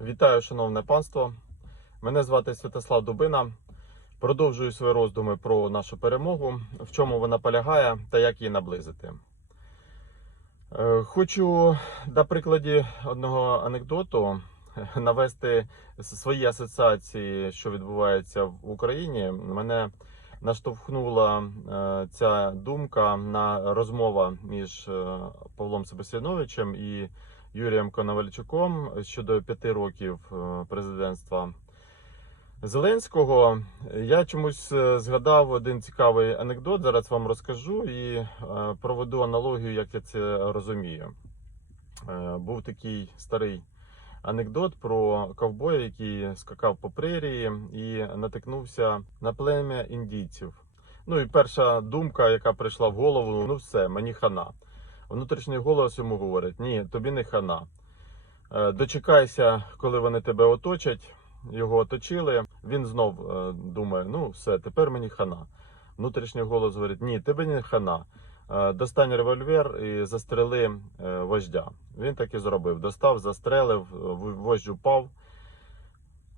Вітаю, шановне панство. Мене звати Святослав Дубина. Продовжую свої роздуми про нашу перемогу, в чому вона полягає та як її наблизити. Е, Хочу на прикладі одного анекдоту е, навести свої асоціації, що відбувається в Україні. Мене наштовхнула е, ця думка на розмова між Павлом Себастьяновичем і Юрієм Коновальчуком щодо п'яти років е, президентства Зеленського. Я чомусь е, згадав один цікавий анекдот. Зараз вам розкажу і е, проведу аналогію, як я це розумію. Був такий старий анекдот про ковбоя, який скакав по прерії і натикнувся на плем'я індійців. Ну і перша думка, яка прийшла в голову: ну все, мені хана. Внутрішній голос йому говорить: ні, тобі не хана. Е, Дочекайся, коли вони тебе оточать. Його оточили. Він знов е, думає: ну все, тепер мені хана. Внутрішній голос говорить: ні, тебе не хана. Е, Достань револьвер і застрели вождя. Він так і зробив. Достав, застрелив, вождь упав.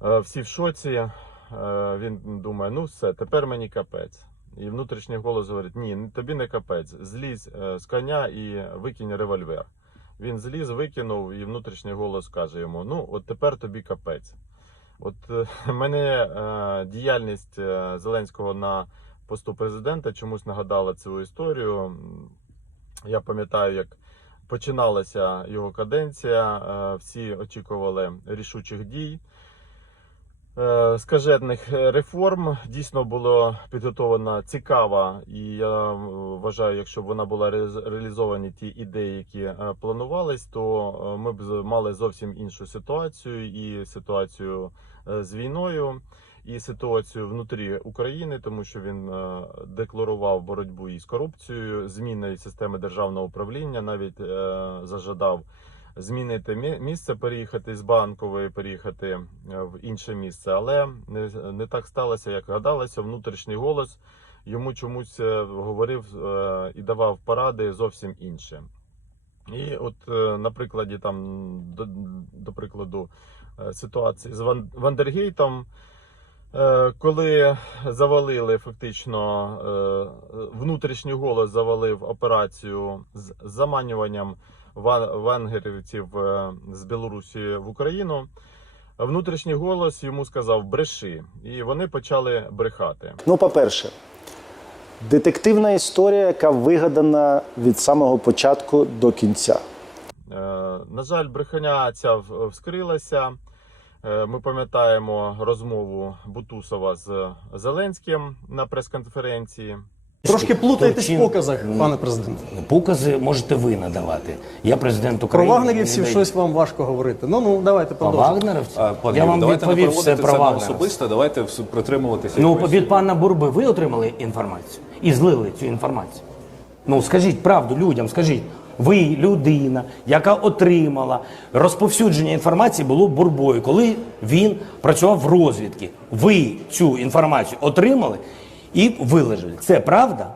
Всі в шоці. Він думає: ну все, тепер мені капець. І внутрішній голос говорить: ні, тобі не капець. Злізь е, з коня і викинь револьвер. Він зліз, викинув, і внутрішній голос каже йому: Ну, от тепер тобі капець. От е, мене е, діяльність е, Зеленського на посту президента чомусь нагадала цю історію. Я пам'ятаю, як починалася його каденція. е, Всі очікували рішучих дій. Е, Скажених реформ. Дійсно було підготовлена цікава, і я е, вважаю, якщо б вона була реаліз- реалізовані ті ідеї, які е, планувались, то е, ми б мали зовсім іншу ситуацію і ситуацію е, з війною, і ситуацію внутрі України, тому що він е, декларував боротьбу із корупцією, зміни системи державного управління, навіть е, зажадав змінити місце, переїхати з банкової, переїхати е, в інше місце. Але не, не так сталося, як гадалося. Внутрішній голос йому чомусь е, говорив е, і давав поради зовсім інше. І от на прикладі там, до, до прикладу, ситуації з Ван, Вандергейтом. Коли завалили фактично внутрішній голос завалив операцію з заманюванням ван- венгерівців е, з Білорусі в Україну, внутрішній голос йому сказав бреши, і вони почали брехати. Ну, по-перше, детективна історія, яка вигадана від самого початку до кінця. Е, На жаль, брехня ця вскрилася. Е, Ми пам'ятаємо розмову Бутусова з Зеленським на прес-конференції. Трошки плутаєтесь в показах, пане президенте. Покази можете ви надавати. Я президент України. Про вагнерівців щось вам важко говорити. Ну ну давайте Про продовжуємо. вагнерівців? А, Я вам давайте відповів все про вагнерівців. особисте, давайте притримуватися. Ну, якоїсь- від пана Бурби ви отримали інформацію і злили цю інформацію. Ну, скажіть правду людям, скажіть. Ви людина, яка отримала розповсюдження інформації було бурбою, коли він працював в розвідці. Ви цю інформацію отримали і вилежали. Це правда?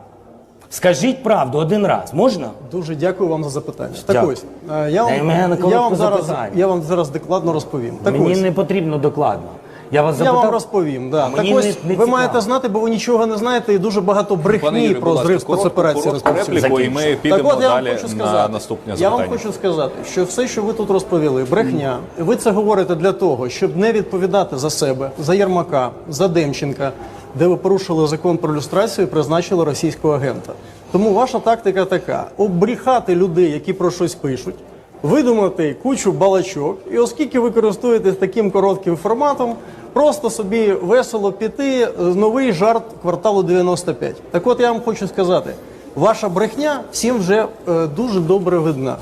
Скажіть правду один раз, можна? Дуже дякую вам за запитання. Так Дякую. ось е, я вам, мене на я коротке вам зараз запитання. я вам зараз докладно розповім. Так Мені ось не потрібно докладно. Я вас я запитав. вам розповім. Да. Так мені ось не- не ви цікаво. маєте знати, бо ви нічого не знаєте, і дуже багато брехні Юрію, про будь ласка, зрив коротку- спецоперації коротку розповсюджують. репліку, і ми підемо так от я вам далі хочу на сказати, наступне я вам запитання. хочу сказати, що все, що ви тут розповіли, брехня. Ви це говорите для того, щоб не відповідати за себе, за Єрмака, за Демченка, де ви порушили закон про люстрацію і призначили російського агента. Тому ваша тактика така: обріхати людей, які про щось пишуть. Видумати кучу балачок, і оскільки ви користуєтесь таким коротким форматом, просто собі весело піти новий жарт кварталу 95. Так от я вам хочу сказати, ваша брехня всім вже е, дуже добре видна.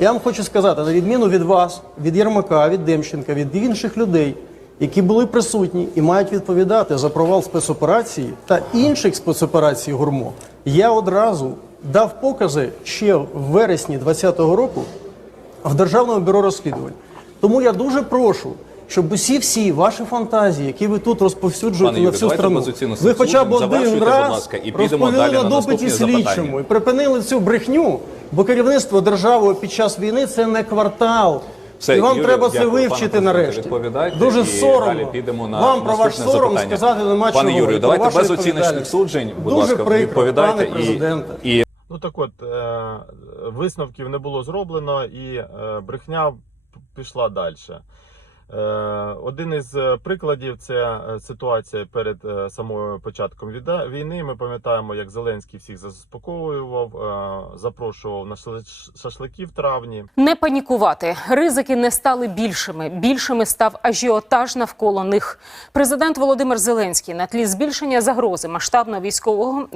Я вам хочу сказати, на відміну від вас, від Єрмака, від Демченка, від інших людей, які були присутні і мають відповідати за провал спецоперації та інших спецоперацій гурмо, я одразу дав покази ще в вересні 2020 року в Державному бюро розслідувань. Тому я дуже прошу, щоб усі всі ваші фантазії, які ви тут розповсюджуєте Пане на всю страну, ви хоча б один раз ласка, і розповіли далі на допиті слідчому і припинили цю брехню, бо керівництво державою під час війни це не квартал. Все, і вам Юрію, треба це вивчити нарешті. Дуже і соромно. Далі підемо на вам про ваш сором запитання. сказати нема Пане. Юрію, давайте без оціночних суджень, будь Дуже ласка, прикро, відповідайте пане і, президенте. і Ну так от, е, висновків не було зроблено, і е, брехня пішла далі. Е, один із е, прикладів це е, ситуація перед самою початком війни. Ми пам'ятаємо, як Зеленський всіх заспокоював, запрошував на шашлики в травні. Не панікувати. Ризики не стали більшими. Більшими став ажіотаж навколо них. Президент Володимир Зеленський на тлі збільшення загрози масштабного військового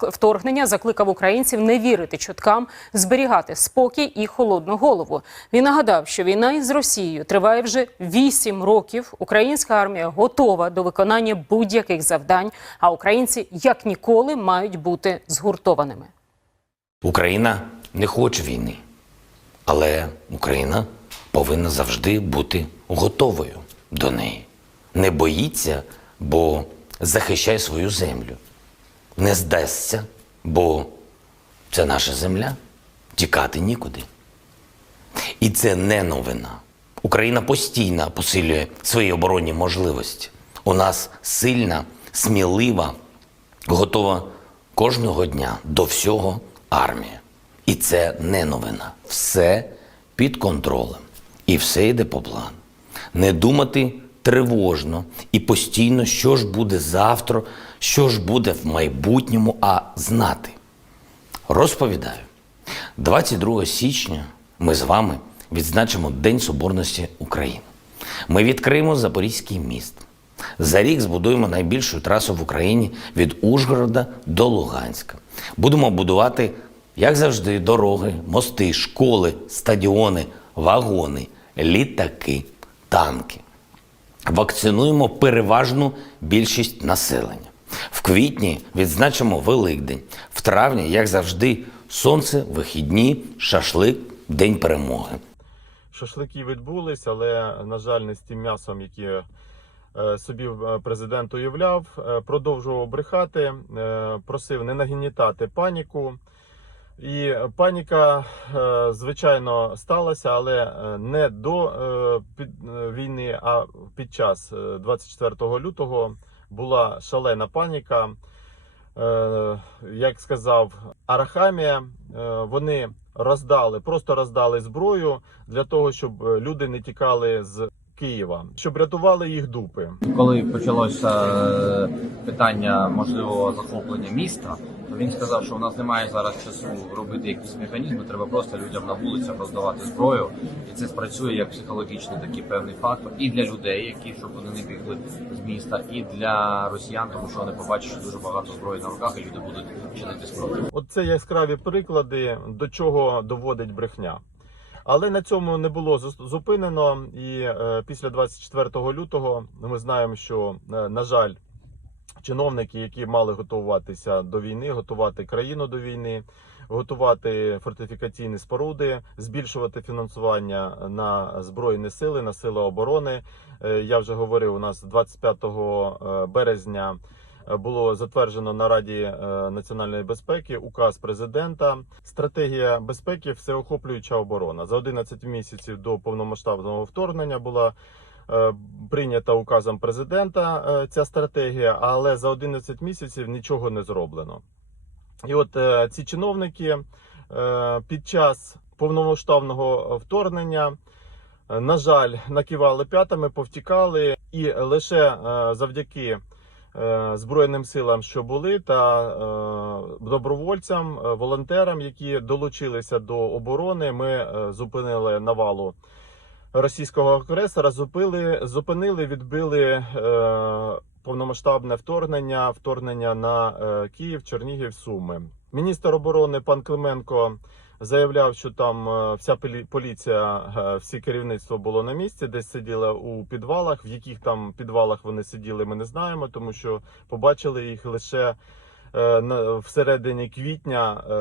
вторгнення закликав українців не вірити чуткам, зберігати спокій і холодну голову. Він нагадав, що війна із Росією триває вже вісім років. Українська армія готова до виконання будь-яких завдань, а українці як ніколи мають бути згуртованими. Україна не хоче війни, але Україна повинна завжди бути готовою до неї. Не боїться, бо захищає свою землю. Не здасться, бо це наша земля. Тікати нікуди. І це не новина. Україна постійно посилює свої оборонні можливості. У нас сильна, смілива, готова кожного дня до всього армія. І це не новина. Все під контролем. І все йде по плану. Не думати тривожно і постійно, що ж буде завтра, що ж буде в майбутньому, а знати. Розповідаю, 22 січня ми з вами відзначимо День Соборності України. Ми відкриємо Запорізький міст. За рік збудуємо найбільшу трасу в Україні від Ужгорода до Луганська. Будемо будувати, як завжди, дороги, мости, школи, стадіони, вагони, літаки, танки вакцинуємо переважну більшість населення. В квітні відзначимо Великдень. В травні, як завжди, сонце, вихідні, шашлик, День перемоги. Шашлики відбулись, але на жаль, не з тим м'ясом, яке е, собі е, президент уявляв. Е, Продовжував брехати, просив не нагнітати паніку. І паніка, звичайно, сталася, але не до війни, а під час е, 24 лютого була шалена паніка. Як сказав Арахамія, вони роздали, просто роздали зброю для того, щоб е, люди не тікали з Києва, щоб рятували їх дупи. коли почалося е, питання можливого захоплення міста, він сказав, що у нас немає зараз часу робити якісь механізми. Треба просто людям на вулицях роздавати зброю, і це спрацює як психологічний такий певний фактор і для людей, які щоб вони не бігли з міста, і для росіян, тому що вони побачать, що дуже багато зброї на руках, і люди будуть чинити спротив. От це яскраві приклади, до чого доводить брехня. Але на цьому не було зупинено. І е, після 24 лютого ми знаємо, що, е, на жаль, чиновники, які мали готуватися до війни, готувати країну до війни, готувати фортифікаційні споруди, збільшувати фінансування на збройні сили, на сили оборони. Е, Я вже говорив, у нас 25 е, березня е, було затверджено на Раді національної безпеки указ президента. Стратегія безпеки всеохоплююча оборона. За 11 місяців до повномасштабного вторгнення була прийнята указом президента е, ця стратегія, але за 11 місяців нічого не зроблено. І от е, ці чиновники е, під час повномасштабного вторгнення. е, На жаль, накивали п'ятами, повтікали, і лише е, завдяки е, Збройним силам, що були, та е, добровольцям, е, волонтерам, які долучилися до оборони, ми е, зупинили навалу російського агресора, зупили, зупинили, відбили е, повномасштабне вторгнення, вторгнення на е, Київ, Чернігів, Суми. Міністр оборони пан Клименко заявляв, що там е, вся полі- поліція, е, всі керівництво було на місці, десь сиділо у підвалах. В яких там підвалах вони сиділи, ми не знаємо, тому що побачили їх лише всередині квітня е,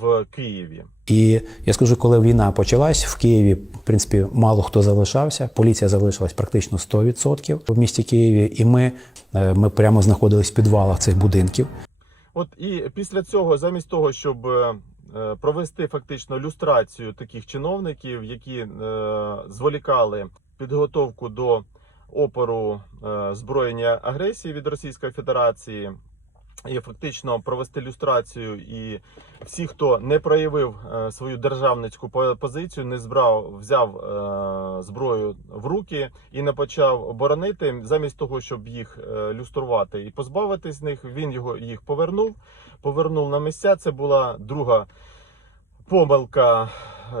в Києві. І я скажу, коли війна почалась в Києві, в принципі, мало хто залишався. Поліція залишилась практично 100% в місті Києві, і ми, е, ми прямо знаходились в підвалах цих будинків. От і після цього, замість того, щоб е, е, провести фактично люстрацію таких чиновників, які е, зволікали підготовку до опору е, зброєння агресії від Російської Федерації. І фактично провести люстрацію, і всі, хто не проявив е, свою державницьку позицію, не збрав, взяв е, зброю в руки і не почав оборонити, замість того, щоб їх е, люструвати і позбавитись з них, він його їх повернув, повернув на місця. Це була друга помилка,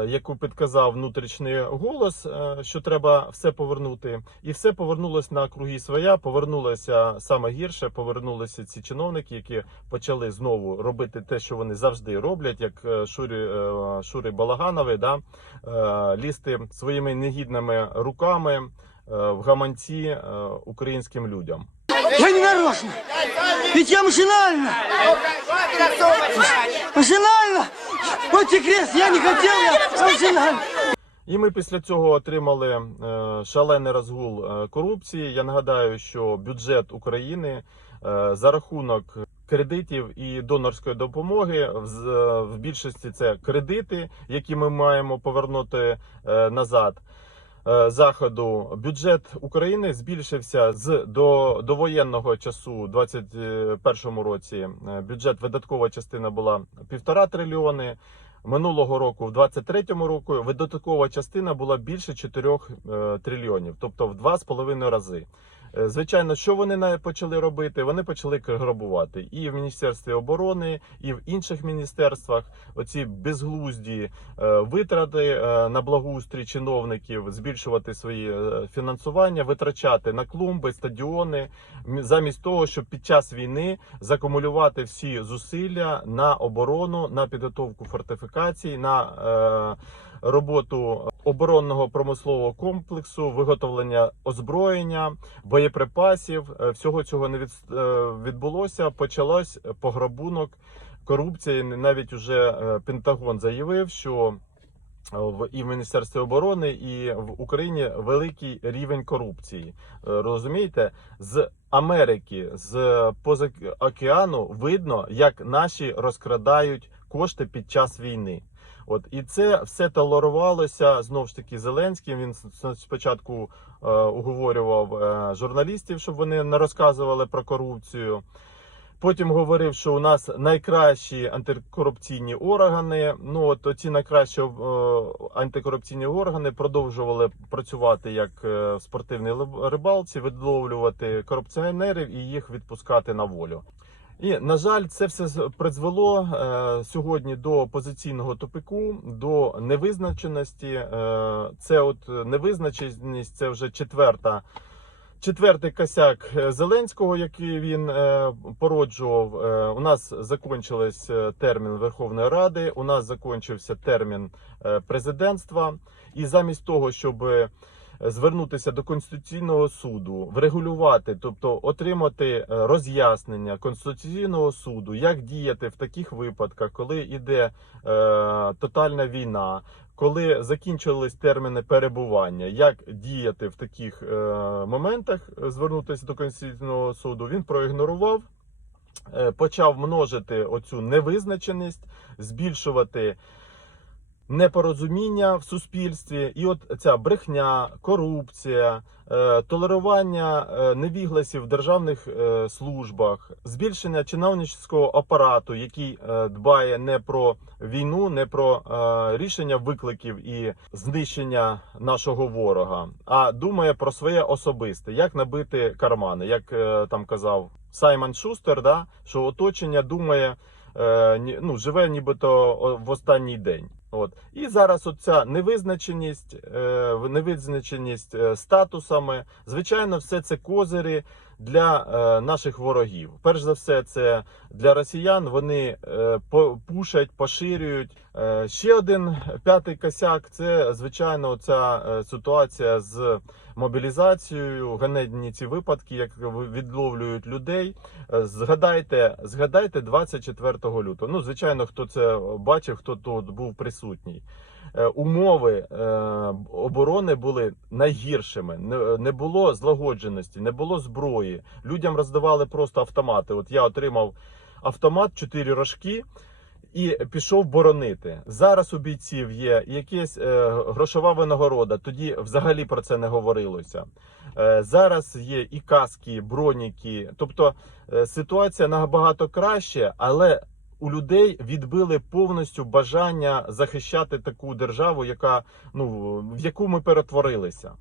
яку підказав внутрішній голос, е, що треба все повернути, і все повернулось на круги своя. Повернулося саме гірше. Повернулися ці чиновники, які почали знову робити те, що вони завжди роблять, як е, Шурі е, Шурі Балаганови, да е, лізти своїми негідними руками е, в гаманці е, українським людям. Я нарочно. Ведь я машинально. Машинально. Вот тебе крест. Я не хотел, я машинально. І ми після цього отримали е, шалений розгул е, корупції. Я нагадаю, що бюджет України е, за рахунок кредитів і донорської допомоги в, більшості це кредити, які ми маємо повернути назад. Е, Заходу бюджет України збільшився з до, до воєнного часу, у 2021 році. е, Бюджет видаткова частина була півтора трильйони. Минулого року, в 23-му року, видаткова частина була більше 4 е, трильйонів, тобто в 2,5 рази. Е, Звичайно, що вони почали робити? Вони почали грабувати і в Міністерстві оборони, і в інших міністерствах. Оці безглузді е, витрати е, на благоустрій чиновників, збільшувати свої фінансування, витрачати на клумби, стадіони, замість того, щоб під час війни закумулювати всі зусилля на оборону, на підготовку фортифікацій, на роботу оборонного промислового комплексу, виготовлення озброєння, боєприпасів. Е, Всього цього не е, відбулося. Почалось пограбунок, корупція. Навіть уже е, Пентагон заявив, що в і в Міністерстві оборони, і в Україні великий рівень корупції. Е, Розумієте, з Америки, з поза океану видно, як наші розкрадають кошти під час війни. От і це все толерувалося знов ж таки Зеленським. Він спочатку е, уговорював е, журналістів, щоб вони не розказували про корупцію. Потім говорив, що у нас найкращі антикорупційні органи. Ну от ці найкращі е, антикорупційні органи продовжували працювати як е, в спортивній рибалці, відловлювати корупціонерів і їх відпускати на волю. І на жаль, це все призвело е, сьогодні до опозиційного тупику, до невизначеності. Е, це от невизначеність, це вже четверта. Четвертий косяк е, Зеленського, який він е, породжував. Е, у нас закінчився е, термін Верховної Ради, у нас закінчився термін е, президентства. І замість того, щоб е, звернутися до Конституційного суду, врегулювати, тобто отримати е, роз'яснення Конституційного суду, як діяти в таких випадках, коли йде е, тотальна війна, коли закінчились терміни перебування, як діяти в таких е, моментах, е, звернутися до Конституційного суду, він проігнорував. е, Почав множити оцю невизначеність, збільшувати непорозуміння в суспільстві, і от ця брехня, корупція, е, толерування е, невігласів в державних е, службах, збільшення чиновницького апарату, який дбає не про війну, не про рішення викликів і знищення нашого ворога, а думає про своє особисте, як набити кармани, як там казав Саймон Шустер, да, що оточення думає ну, живе нібито в останній день. От. І зараз оця невизначеність, е, невизначеність е, статусами, звичайно, все це козирі для е, наших ворогів. Перш за все, це для росіян. Вони е, пушать, поширюють. Е, ще один п'ятий косяк це звичайно ця ситуація з мобілізацією, ганебні ці випадки, як відловлюють людей. Згадайте, згадайте 24 лютого. Ну, звичайно, хто це бачив, хто тут був присутній. Е, Умови е, оборони були найгіршими. Не, було злагодженості, не було зброї. Людям роздавали просто автомати. От я отримав автомат, чотири рожки. і пішов боронити. Зараз у бійців є якась е, грошова винагорода. Тоді взагалі про це не говорилося. Е, зараз є і каски, броніки. Тобто е, ситуація набагато краще, але у людей відбили повністю бажання захищати таку державу, яка ну в яку ми перетворилися.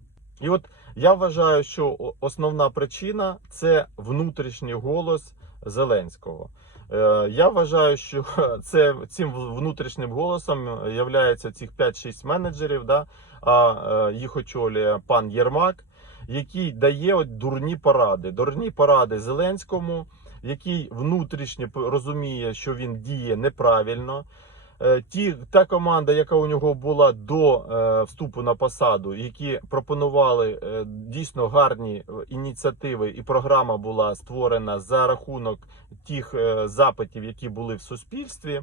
І от я вважаю, що основна причина це внутрішній голос Зеленського. Е, Я вважаю, що це цим внутрішнім голосом являється цих 5-6 менеджерів, да, а е, їх очолює пан Єрмак, який дає от дурні поради. Дурні поради Зеленському, який внутрішньо розуміє, що він діє неправильно. Е, Ті, та команда, яка у нього була до е, вступу на посаду, які пропонували е, дійсно гарні е, ініціативи, і програма була створена за рахунок тих е, запитів, які були в суспільстві.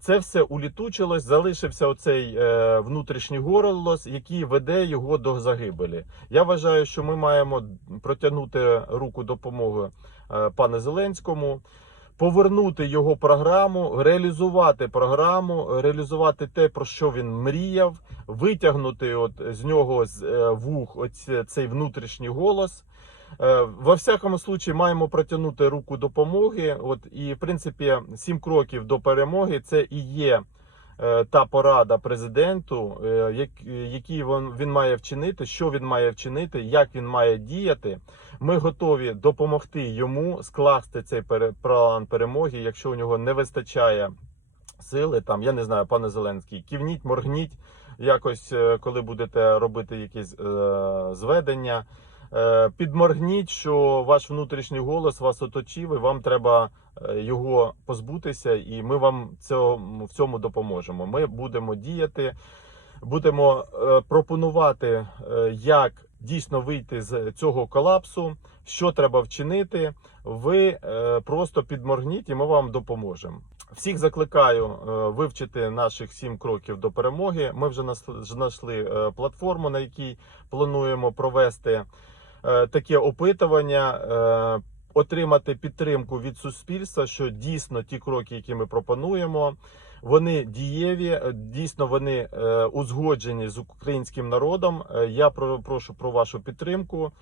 Це все улітучилось, залишився оцей е, внутрішній голос, який веде його до загибелі. Я вважаю, що ми маємо протягнути руку допомоги пане Зеленському, повернути його програму, реалізувати програму, реалізувати те, про що він мріяв, витягнути от з нього з е, вух оць- цей внутрішній голос. Е, Во всякому случаї маємо протягнути руку допомоги. От і в принципі сім кроків до перемоги це і є е, та порада президенту, е, як- який він, має вчинити, що він має вчинити, як він має діяти. Ми готові допомогти йому скласти цей план перемоги, якщо у нього не вистачає сили. Там я не знаю, пане Зеленський, кивніть, моргніть якось, е, коли будете робити якісь е, зведення. Е, Підморгніть, що ваш внутрішній голос вас оточив, і вам треба е, його позбутися, і ми вам цьому, в цьому допоможемо. Ми будемо діяти, будемо е, пропонувати, е, як дійсно вийти з цього колапсу, що треба вчинити. Ви е, просто підморгніть, і ми вам допоможемо. Всіх закликаю е, вивчити наших сім кроків до перемоги. Ми вже знайшли е, платформу, на якій плануємо провести е, таке опитування, е, отримати підтримку від суспільства, що дійсно ті кроки, які ми пропонуємо, вони дієві, е, дійсно вони е, узгоджені з українським народом. Е, Я про- прошу про вашу підтримку.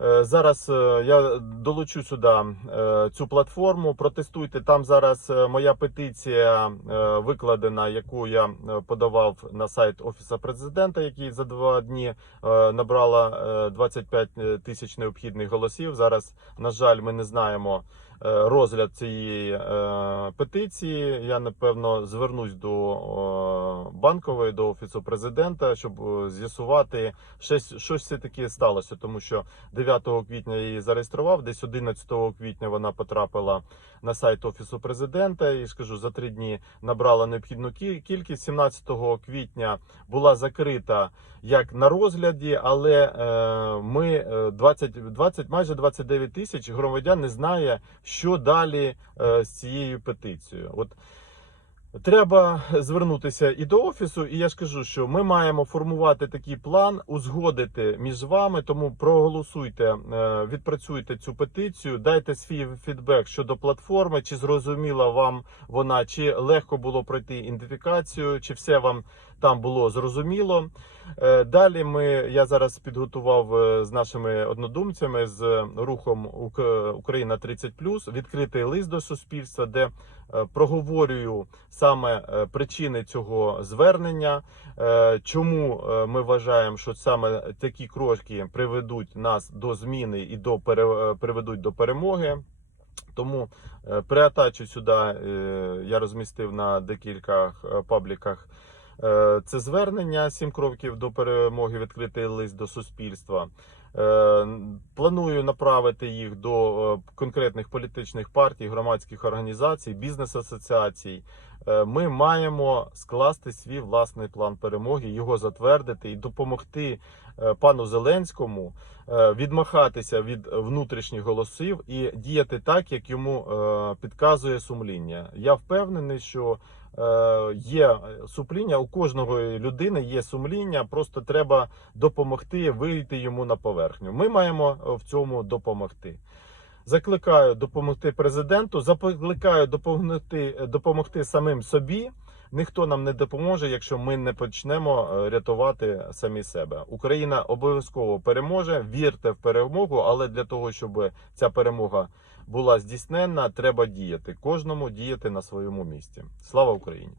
Е, Зараз е, я долучу сюди е, цю платформу. Протестуйте. Там зараз моя петиція викладена, яку я подавав на сайт офісу президента, який за два дні набрала е, 25 тисяч необхідних голосів. Зараз, на жаль, ми не знаємо розгляд цієї е, петиції. Я напевно звернусь до е, банкової, до офісу президента, щоб е, з'ясувати щось, що все таки сталося, тому що 9 квітня її зареєстрував. Десь 11 квітня вона потрапила на сайт офісу президента. І скажу за три дні набрала необхідну кі- кількість. 17 квітня була закрита як на розгляді, але е, ми е, 20, 20, майже 29 тисяч громадян не знає, що далі е, з цією петицією. От Треба звернутися і до офісу, і я ж кажу, що ми маємо формувати такий план, узгодити між вами. Тому проголосуйте, е, відпрацюйте цю петицію, дайте свій фідбек щодо платформи, чи зрозуміла вам вона, чи легко було пройти ідентифікацію, чи все вам там було зрозуміло. Е, Далі ми я зараз підготував е, з нашими однодумцями з рухом Ук- Україна 30+, відкритий лист до суспільства, де е, проговорюю саме причини цього звернення, чому ми вважаємо, що саме такі кроки приведуть нас до зміни і до приведуть до перемоги. Тому приатачу сюди я розмістив на декількох е, пабліках це звернення сім кроків до перемоги, відкритий лист до суспільства. Е, Планую направити їх до е, конкретних політичних партій, громадських організацій, бізнес-асоціацій. Е, Ми маємо скласти свій власний план перемоги, його затвердити і допомогти е, пану Зеленському е, відмахатися від внутрішніх голосів і діяти так, як йому е, підказує сумління. Я впевнений, що е, є сумління, у кожної людини є сумління, просто треба допомогти вийти йому на поверхню. Ми маємо е, в цьому допомогти. Закликаю допомогти президенту, закликаю допомогти, допомогти самим собі. Ніхто нам не допоможе, якщо ми не почнемо е, рятувати самі себе. Україна обов'язково переможе. Вірте в перемогу, але для того, щоб ця перемога була здійснена, треба діяти. Кожному діяти на своєму місці. Слава Україні!